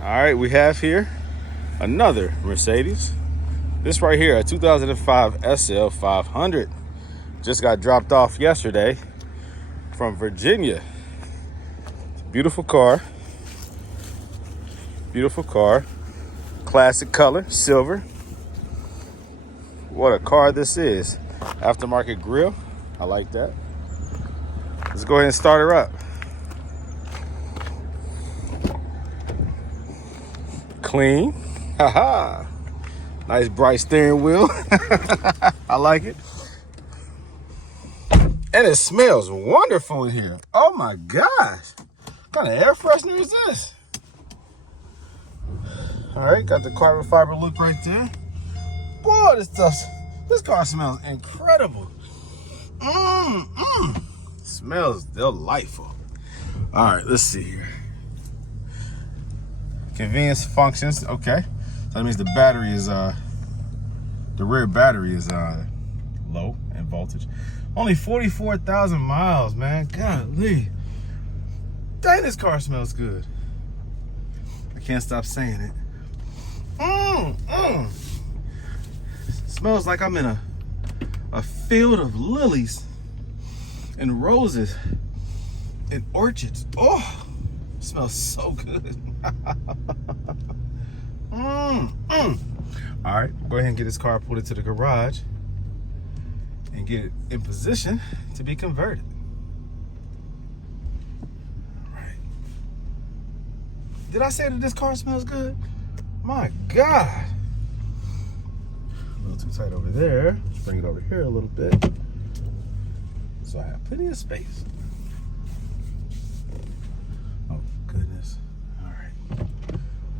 All right, we have here another Mercedes. This right here, a 2005 SL500. Just got dropped off yesterday from Virginia. It's a beautiful car. Beautiful car. Classic color, silver. What a car this is. Aftermarket grille. I like that. Let's go ahead and start her up. Clean. Haha. Nice bright steering wheel. I like it. And it smells wonderful in here. Oh my gosh. What kind of air freshener is this? All right, got the carbon fiber look right there. Boy, this car smells incredible. Smells delightful. All right, let's see here. Convenience functions, okay. So that means the battery is, the rear battery is low in voltage. Only 44,000 miles, man. Golly. Dang, this car smells good. I can't stop saying it. Smells like I'm in a field of lilies and roses and orchids. Oh, smells so good. All right, go ahead and get this car pulled into the garage and get it in position to be converted. All right. Did I say that this car smells good? My God. A little too tight over there. Let's bring it over here a little bit so I have plenty of space. Oh, goodness. All right.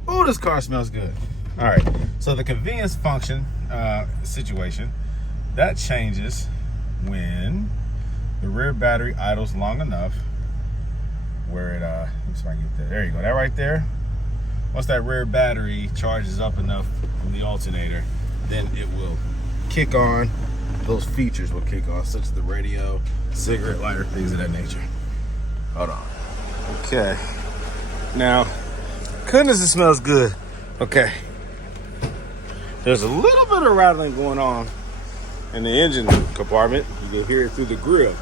Oh, this car smells good. All right. So the convenience function situation, that changes when the rear battery idles long enough where it, let's see if I can get there. There you go. That right there. Once that rear battery charges up enough from the alternator, then it will kick on. Those features will kick on, such as the radio, cigarette lighter, things of that nature. Hold on. Okay. Now, goodness, it smells good. Okay. There's a little bit of rattling going on in the engine compartment. You can hear it through the grille.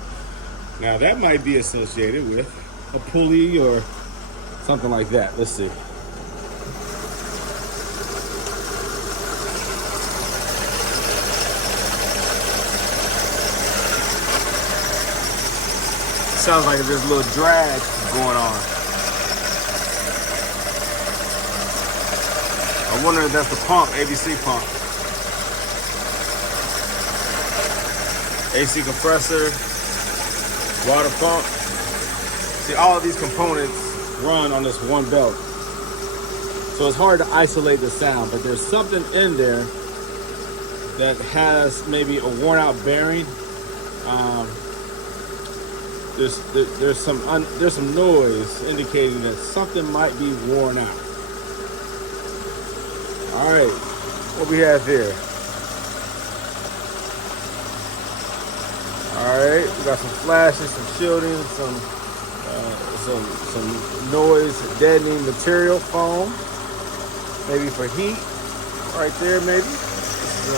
Now, that might be associated with a pulley or something like that. Let's see. Sounds like there's a little drag going on. I wonder if that's the pump, ABC pump. AC compressor, water pump. See, all of these components run on this one belt. So it's hard to isolate the sound, but there's something in there that has maybe a worn out bearing. There's some noise indicating that something might be worn out. All right, what we have here? All right, we got some flashes, some shielding, some noise deadening material, foam, maybe for heat. Right there, maybe. This is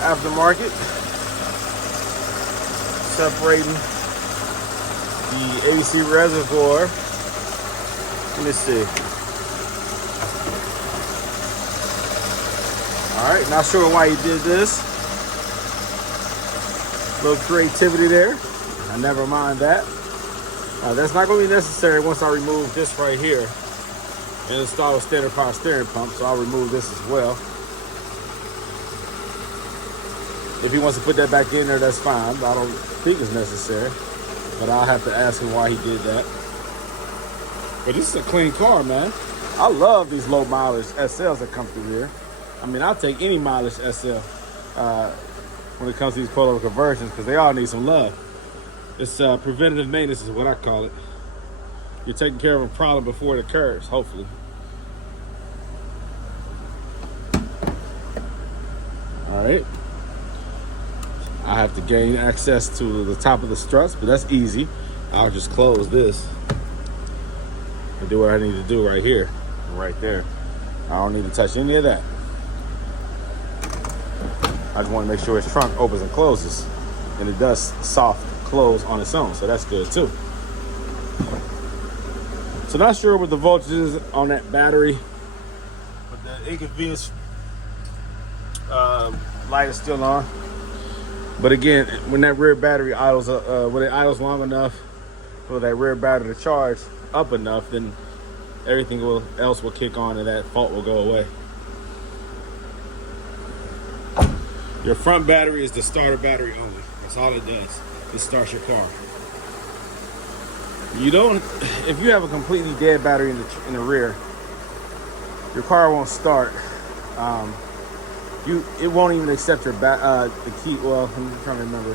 aftermarket. Separating the AC reservoir. Let me see. All right, not sure why he did this. A little creativity there. I never mind that. That's not going to be necessary once I remove this right here and install a standard power steering pump, so I'll remove this as well. If he wants to put that back in there, that's fine. I don't think it's necessary, but I'll have to ask him why he did that. But this is a clean car, man. I love these low mileage SLs that come through here. I mean, I'll take any mileage SL when it comes to these Coilover conversions, because they all need some love. It's preventative maintenance is what I call it. You're taking care of a problem before it occurs, hopefully. All right. I have to gain access to the top of the struts, but that's easy. I'll just close this and do what I need to do right here, right there. I don't need to touch any of that. I just want to make sure its trunk opens and closes, and it does soft close on its own, so that's good too. So not sure what the voltage is on that battery, but the inconvenience light is still on. But again, when that rear battery idles, when it idles long enough for that rear battery to charge up enough, then everything else will kick on and that fault will go away. Your front battery is the starter battery only. That's all it does. It starts your car. You don't, if you have a completely dead battery in the rear, your car won't start. It won't even accept your the key. Well, I'm trying to remember.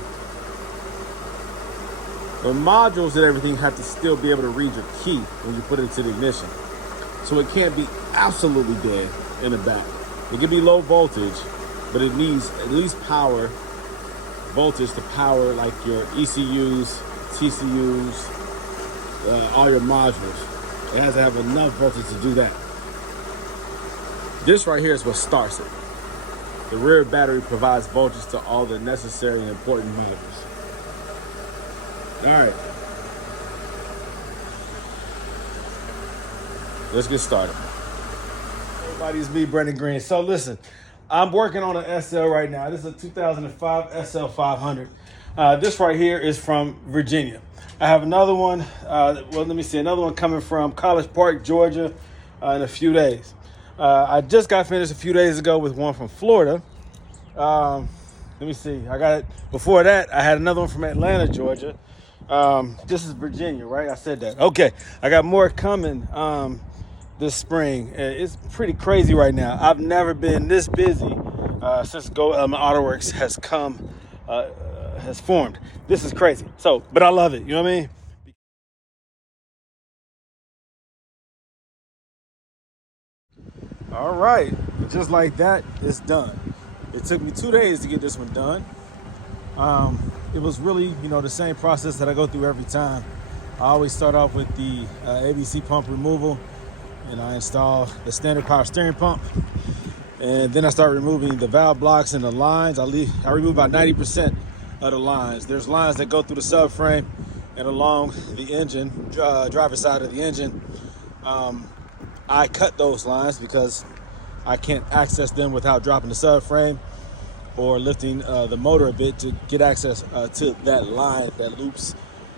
The modules and everything have to still be able to read your key when you put it into the ignition. So it can't be absolutely dead in the back. It can be low voltage, but it needs at least power, voltage to power like your ECUs, TCUs, all your modules. It has to have enough voltage to do that. This right here is what starts it. The rear battery provides voltage to all the necessary and important modules. All right. Let's get started. Everybody, it's me, Brandon Green. So listen, I'm working on an SL right now. This is a 2005 SL500. This right here is from Virginia. I have another one, another one coming from College Park, Georgia in a few days. I just got finished a few days ago with one from Florida. Let me see. I got it. Before that, I had another one from Atlanta, Georgia. This is Virginia, right? I said that. Okay. I got more coming this spring. It's pretty crazy right now. I've never been this busy since Gold Element Autoworks has formed. This is crazy. So, but I love it. You know what I mean? All right. Just like that, it's done. It took me 2 days to get this one done. It was really, the same process that I go through every time. I always start off with the ABC pump removal, and I install the standard power steering pump. And then I start removing the valve blocks and the lines. I remove about 90% of the lines. There's lines that go through the subframe and along the engine, driver's side of the engine. I cut those lines because I can't access them without dropping the subframe or lifting the motor a bit to get access to that line that loops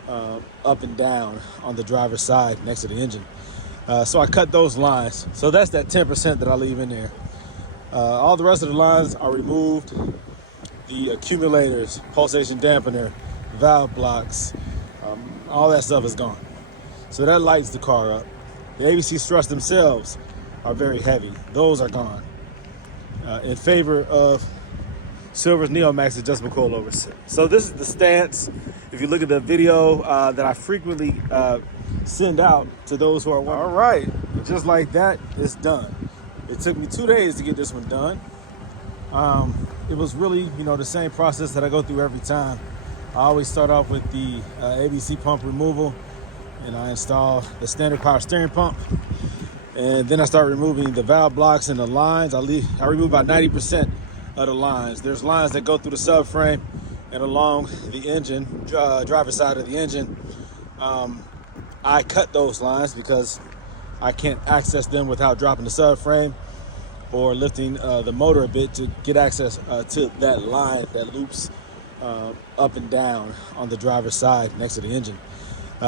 up and down on the driver's side next to the engine. So I cut those lines. So that's that 10% that I leave in there. All the rest of the lines are removed. The accumulators, pulsation dampener, valve blocks, all that stuff is gone. So that lights the car up. The ABC struts themselves are very heavy. Those are gone. in favor of Silver's Neomax adjustable coilovers. So this is the stance. If you look at the video that I frequently send out to those who are wondering. All right, just like that, it's done. It took me 2 days to get this one done. It was really, the same process that I go through every time. I always start off with the ABC pump removal, and I install the standard power steering pump. And then I start removing the valve blocks and the lines. I remove about 90% of the lines. There's lines that go through the subframe and along the engine, driver's side of the engine. I cut those lines because I can't access them without dropping the subframe or lifting the motor a bit to get access to that line that loops up and down on the driver's side next to the engine.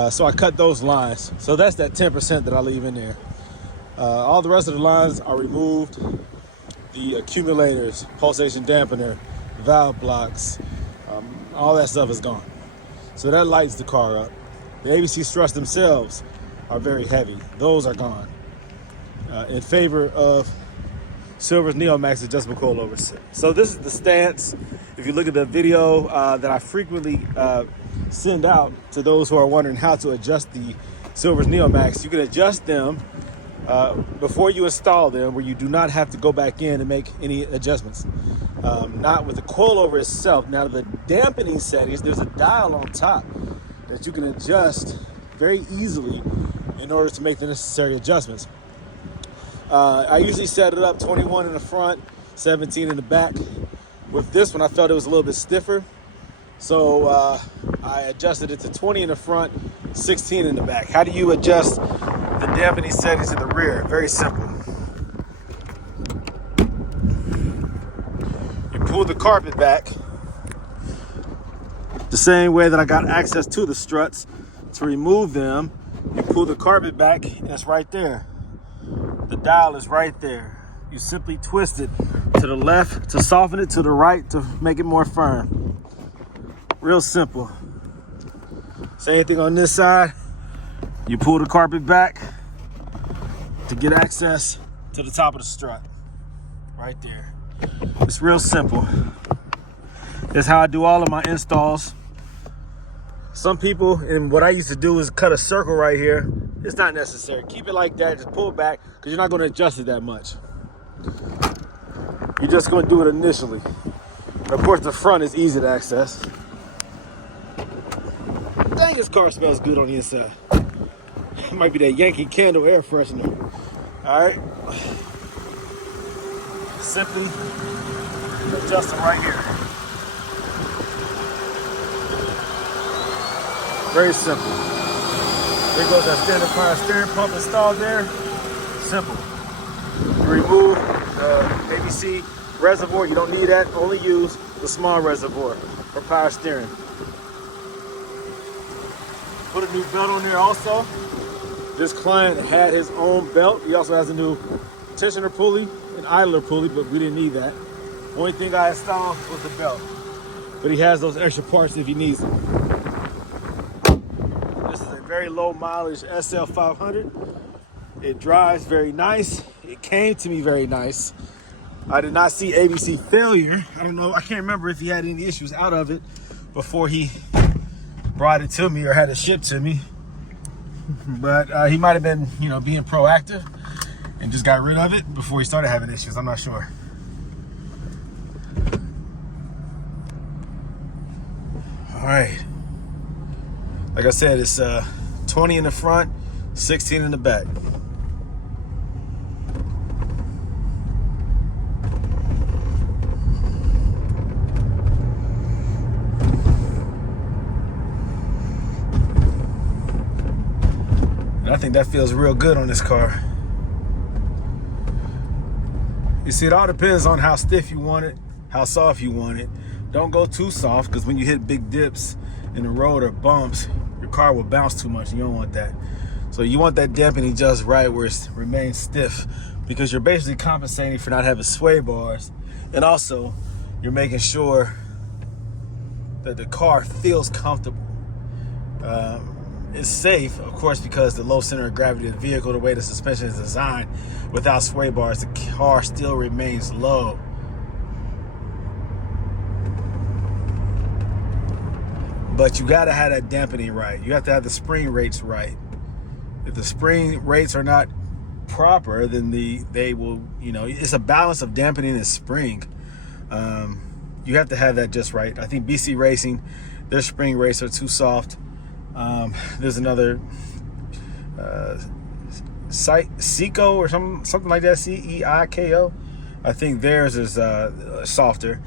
So I cut those lines. So that's that 10% that I leave in there. All the rest of the lines are removed. The accumulators, pulsation dampener, valve blocks, all that stuff is gone. So that lightens the car up. The ABC struts themselves are very heavy. Those are gone. In favor of Silver's Neomax adjustable coilovers. So this is the stance. If you look at the video that I frequently send out to those who are wondering how to adjust the Silver's Neomax, you can adjust them before you install them, where you do not have to go back in and make any adjustments. Not with the coilover itself. Now the dampening settings, there's a dial on top that you can adjust very easily in order to make the necessary adjustments. I usually set it up 21 in the front, 17 in the back. With this one, I felt it was a little bit stiffer, so I adjusted it to 20 in the front, 16 in the back. How do you adjust the dampening settings in the rear? Very simple. You pull the carpet back the same way that I got access to the struts. To remove them, you pull the carpet back, and it's right there. The dial is right there. You simply twist it to the left to soften it, to the right to make it more firm. Real simple. Same thing on this side. You pull the carpet back to get access to the top of the strut. Right there. It's real simple. That's how I do all of my installs. Some people, and what I used to do is cut a circle right here. It's not necessary. Keep it like that. Just pull it back because you're not going to adjust it that much. You're just going to do it initially. Of course, the front is easy to access. Dang, this car smells good on the inside. It might be that Yankee Candle air freshener. All right. Simply adjust it right here. Very simple. There goes that standard power steering pump installed there. Simple. You remove the ABC reservoir. You don't need that. Only use the small reservoir for power steering. Put a new belt on there also. This client had his own belt. He also has a new tensioner pulley and idler pulley, but we didn't need that. Only thing I installed was the belt. But he has those extra parts if he needs them. Very low mileage SL500. It drives very nice. It came to me very nice. I did not see ABC failure. I don't know. I can't remember if he had any issues out of it before he brought it to me or had it shipped to me. But he might have been, being proactive and just got rid of it before he started having issues. I'm not sure. All right. Like I said, it's 20 in the front, 16 in the back. And I think that feels real good on this car. You see, it all depends on how stiff you want it, how soft you want it. Don't go too soft, because when you hit big dips in the road or bumps, your car will bounce too much, and you don't want that. So you want that dampening just right where it remains stiff, because you're basically compensating for not having sway bars, and also you're making sure that the car feels comfortable. It's safe, of course, because the low center of gravity of the vehicle, the way the suspension is designed, without sway bars, the car still remains low. but you got to have that dampening right. You have to have the spring rates right. If the spring rates are not proper, then they will, you know, it's a balance of dampening and spring. You have to have that just right. I think BC Racing, their spring rates are too soft. There's another Seiko or something like that, Ceiko. I think theirs is softer.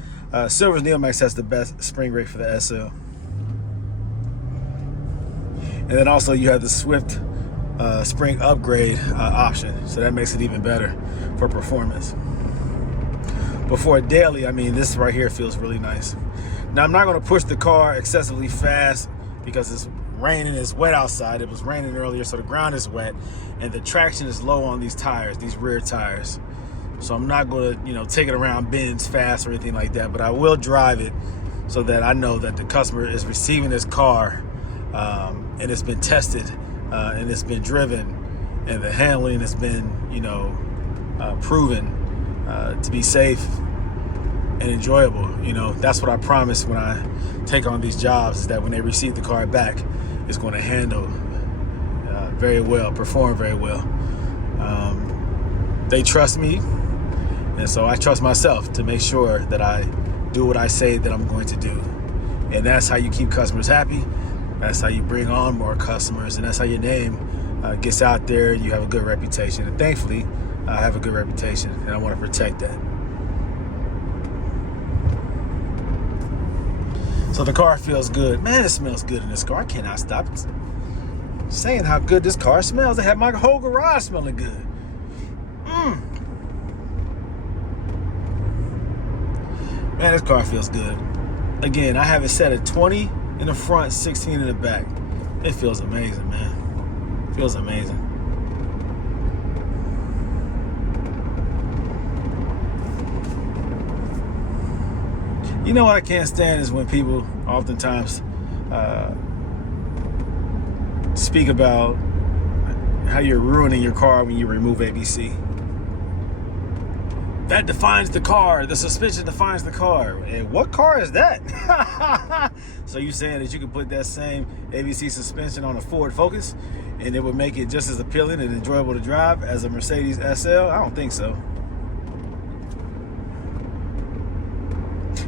Silver's Neomax has the best spring rate for the SL. And then also you have the Swift spring upgrade option, so that makes it even better for performance. But for a daily, I mean, this right here feels really nice. Now, I'm not going to push the car excessively fast because it's raining, it's wet outside. It was raining earlier, so the ground is wet, and the traction is low on these tires, these rear tires. So I'm not going to, you know, take it around bends fast or anything like that, but I will drive it so that I know that the customer is receiving this car and it's been tested and it's been driven, and the handling has been, you know, proven to be safe and enjoyable. You know, that's what I promise when I take on these jobs, is that when they receive the car back, it's going to handle very well, perform very well. They trust me, and so I trust myself to make sure that I do what I say that I'm going to do. And that's how you keep customers happy. That's how you bring on more customers, and that's how your name gets out there. You have a good reputation, and thankfully I have a good reputation, and I want to protect that. So the car feels good. Man, it smells good in this car. I cannot stop saying how good this car smells. I have my whole garage smelling good. Man, this car feels good. Again, I have it set at 20 in the front, 16 in the back. It feels amazing, man. It feels amazing. You know what I can't stand is when people oftentimes speak about how you're ruining your car when you remove ABC. That defines the car. The suspension defines the car. And what car is that? So you saying that you could put that same ABC suspension on a Ford Focus and it would make it just as appealing and enjoyable to drive as a Mercedes SL? I don't think so.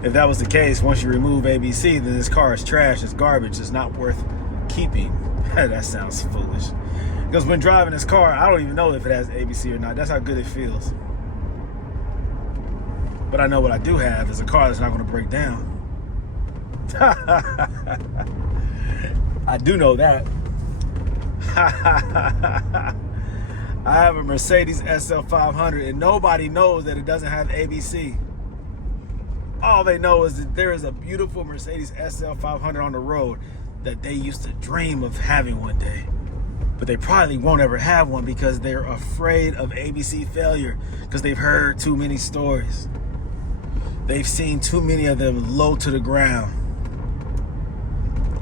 If that was the case, once you remove ABC, then this car is trash, it's garbage, it's not worth keeping. That sounds foolish. Because when driving this car, I don't even know if it has ABC or not. That's how good it feels. But I know what I do have is a car that's not going to break down. I do know that. I have a Mercedes SL500 and nobody knows that it doesn't have ABC. All they know is that there is a beautiful Mercedes SL500 on the road that they used to dream of having one day. But they probably won't ever have one because they're afraid of ABC failure, because they've heard too many stories. They've seen too many of them low to the ground.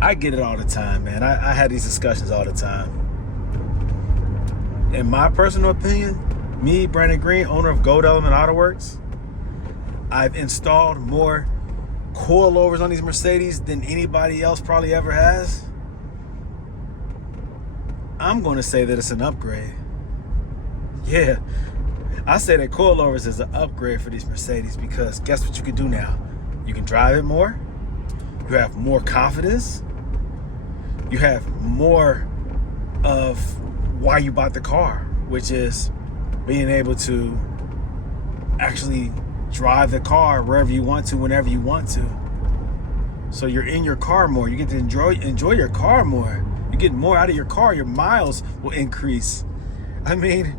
I get it all the time, man. I had these discussions all the time. In my personal opinion, me, Brandon Green, owner of Gold Element Autoworks, I've installed more coilovers on these Mercedes than anybody else probably ever has. I'm going to say that it's an upgrade. Yeah, I say that coilovers is an upgrade for these Mercedes, because guess what you can do now? You can drive it more. You have more confidence. You have more of why you bought the car, which is being able to actually drive the car wherever you want to, whenever you want to. So you're in your car more. You get to enjoy your car more. You get more out of your car. Your miles will increase. I mean,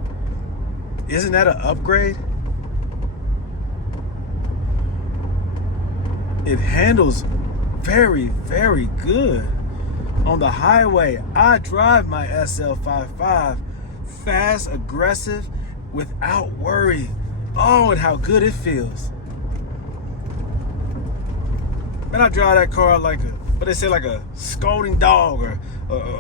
isn't that an upgrade? It handles very, very good. On the highway, I drive my SL55 fast, aggressive, without worry. Oh, and how good it feels. Man, I drive that car like what they say, like a scolding dog, or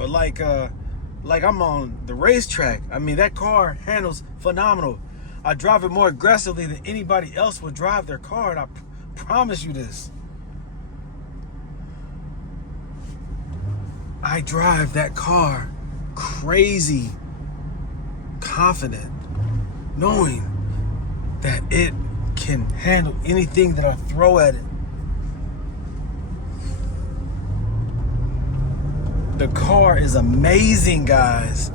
like I'm on the racetrack. I mean, that car handles phenomenal. I drive it more aggressively than anybody else would drive their car, and I promise you this. I drive that car crazy confident, knowing that it can handle anything that I throw at it. The car is amazing, guys.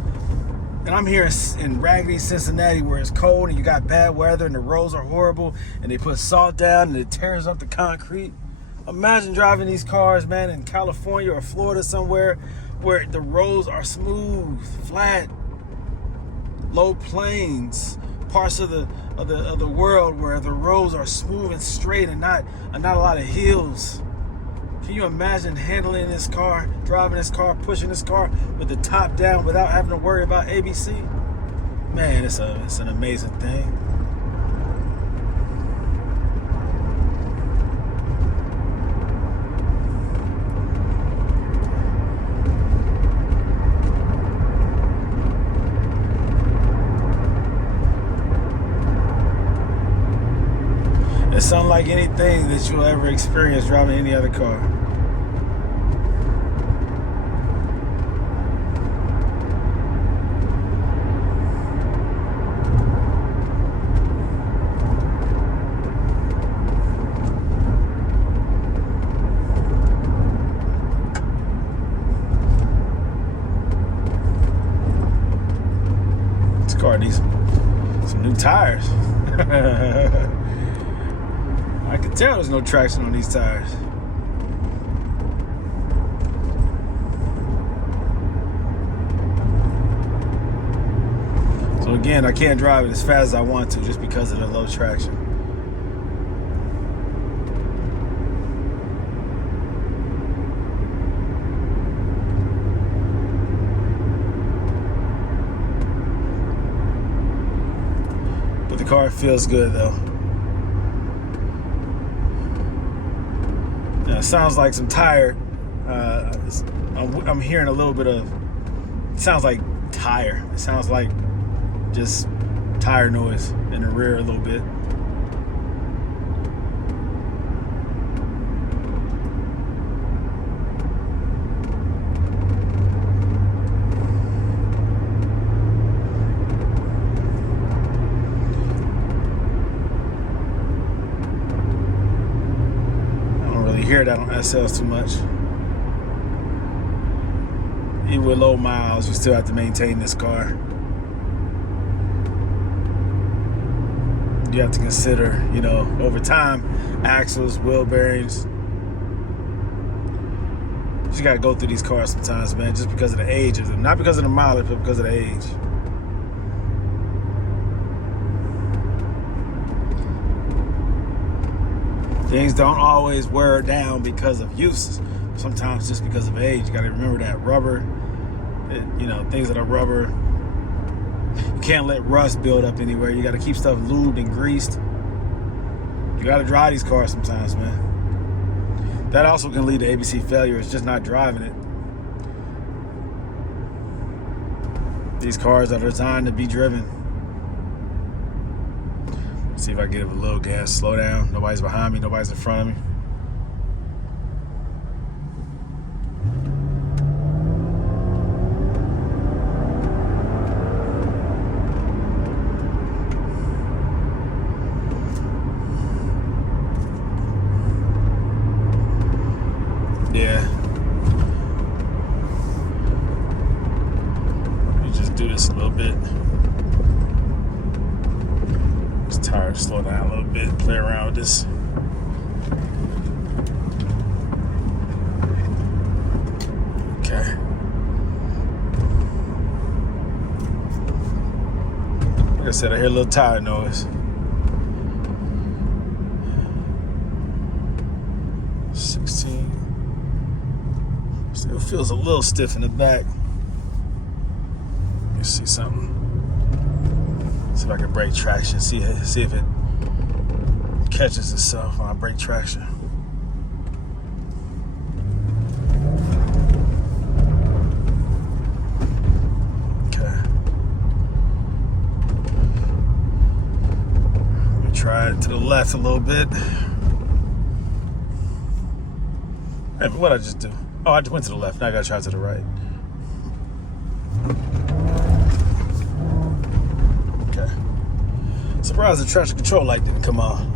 And I'm here in raggedy Cincinnati where it's cold and you got bad weather and the roads are horrible and they put salt down and it tears up the concrete. Imagine driving these cars, man, in California or Florida somewhere where the roads are smooth, flat, low plains, parts of the world where the roads are smooth and straight and not a lot of hills. Can you imagine handling this car, driving this car, pushing this car with the top down without having to worry about ABC? Man, it's an amazing thing. It's unlike anything that you'll ever experience driving any other car. This car needs some new tires. I can tell there's no traction on these tires. So again, I can't drive it as fast as I want to just because of the low traction. But the car feels good though. It sounds like some tire. I'm hearing a little bit of. It sounds like tire. It sounds like just tire noise in the rear a little bit. Hear that on SLs too much. Even with low miles, you still have to maintain this car. You have to consider, you know, over time, axles, wheel bearings. You gotta go through these cars sometimes, man, just because of the age of them. Not because of the mileage, but because of the age. Things don't always wear down because of use. Sometimes just because of age. You got to remember that rubber, things that are rubber. You can't let rust build up anywhere. You got to keep stuff lubed and greased. You got to dry these cars sometimes, man. That also can lead to ABC failure. It's just not driving it. These cars are designed to be driven. See if I get it with a little gas. Slow down. Nobody's behind me. Nobody's in front of me. Yeah. Let me just do this a little bit. Tire, slow down a little bit, play around with this. Okay. Like I said, I hear a little tire noise. 16. Still feels a little stiff in the back. Let me see something. See if I can break traction, see if it catches itself when I break traction. Okay. Let me try it to the left a little bit. Hey, what'd I just do? Oh, I just went to the left. Now I gotta try to the right. Okay. Surprised the traction control light didn't come on.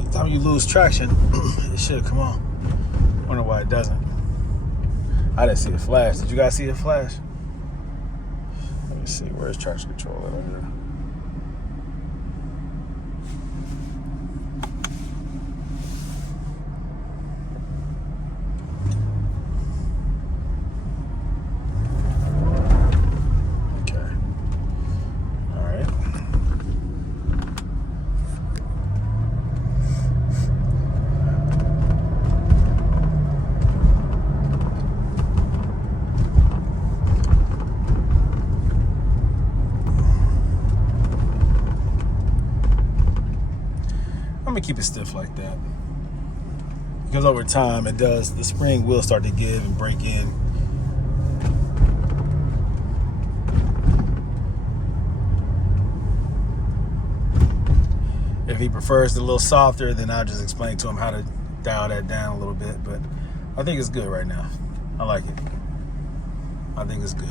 Anytime you lose traction, it should come on. Wonder why it doesn't. I didn't see it flash. Did you guys see it flash? Let me see. Where's traction control at over there? I'm gonna keep it stiff like that because over time the spring will start to give and break in. If he prefers it a little softer, then I'll just explain to him how to dial that down a little bit, but I think it's good right now. I like it. I think it's good.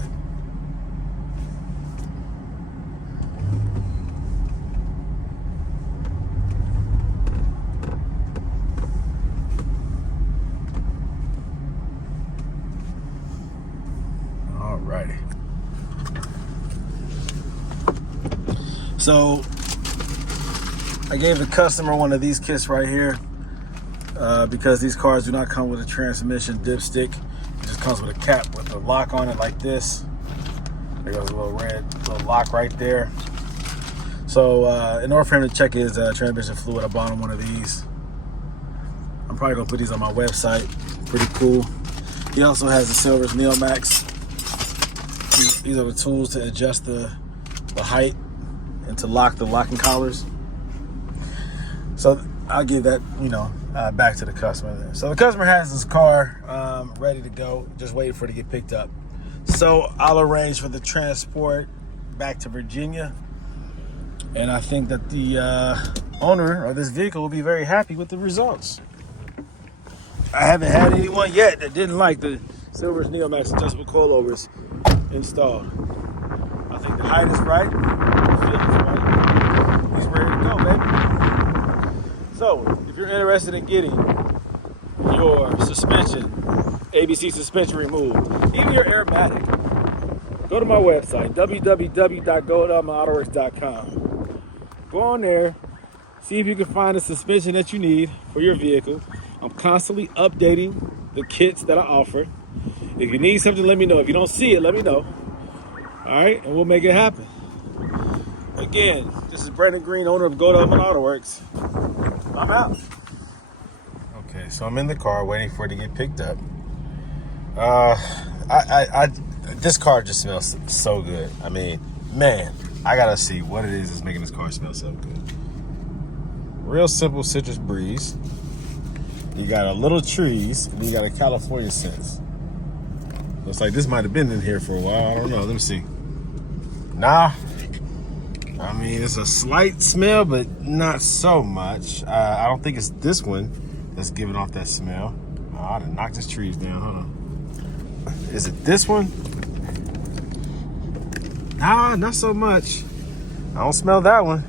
Alrighty. So I gave the customer one of these kits right here because these cars do not come with a transmission dipstick. It just comes with a cap with a lock on it like this. There goes a little red little lock right there. So in order for him to check his transmission fluid, I bought him one of these. I'm probably gonna put these on my website. Pretty cool. He also has the Silver's Neomax. These are the tools to adjust the height and to lock the locking collars. So I'll give that, back to the customer. So the customer has this car ready to go, just waiting for it to get picked up. So I'll arrange for the transport back to Virginia. And I think that the owner of this vehicle will be very happy with the results. I haven't had anyone yet that didn't like the Silver's Neomax adjustable coilovers installed. I think the height is right, the feel is right. He's ready to go, baby. So, if you're interested in getting your suspension, ABC suspension removed, even your airmatic, go to my website, www.goldelementautoworks.com. Go on there, see if you can find a suspension that you need for your vehicle. I'm constantly updating the kits that I offer. If you need something, let me know. If you don't see it, let me know. All right, and we'll make it happen. Again, this is Brandon Green, owner of Gold Element Autoworks. I'm out. Okay, so I'm in the car waiting for it to get picked up. This car just smells so good. I mean, man, I gotta see what it is that's making this car smell so good. Real simple citrus breeze. You got a little trees, and you got a California scent. Looks like this might have been in here for a while. I don't know. Let me see. Nah. I mean, it's a slight smell, but not so much. I don't think it's this one that's giving off that smell. Oh, I done knocked this trees down. Hold on. Is it this one? Nah, not so much. I don't smell that one.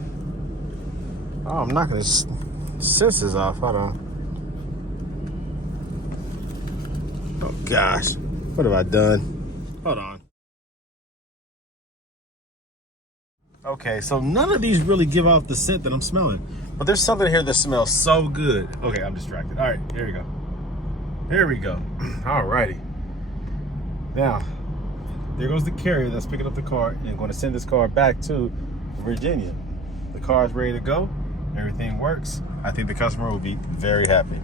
Oh, I'm knocking the sensors off. Hold on. Oh, gosh. What have I done? Hold on. Okay, so none of these really give off the scent that I'm smelling. But there's something here that smells so good. Okay, I'm distracted. All right, here we go. Here we go. All righty. Now, there goes the carrier that's picking up the car and going to send this car back to Virginia. The car is ready to go. Everything works. I think the customer will be very happy.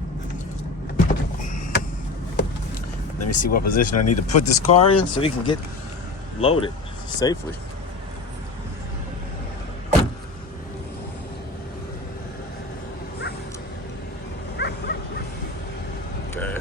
Let me see what position I need to put this car in so we can get loaded safely. Okay.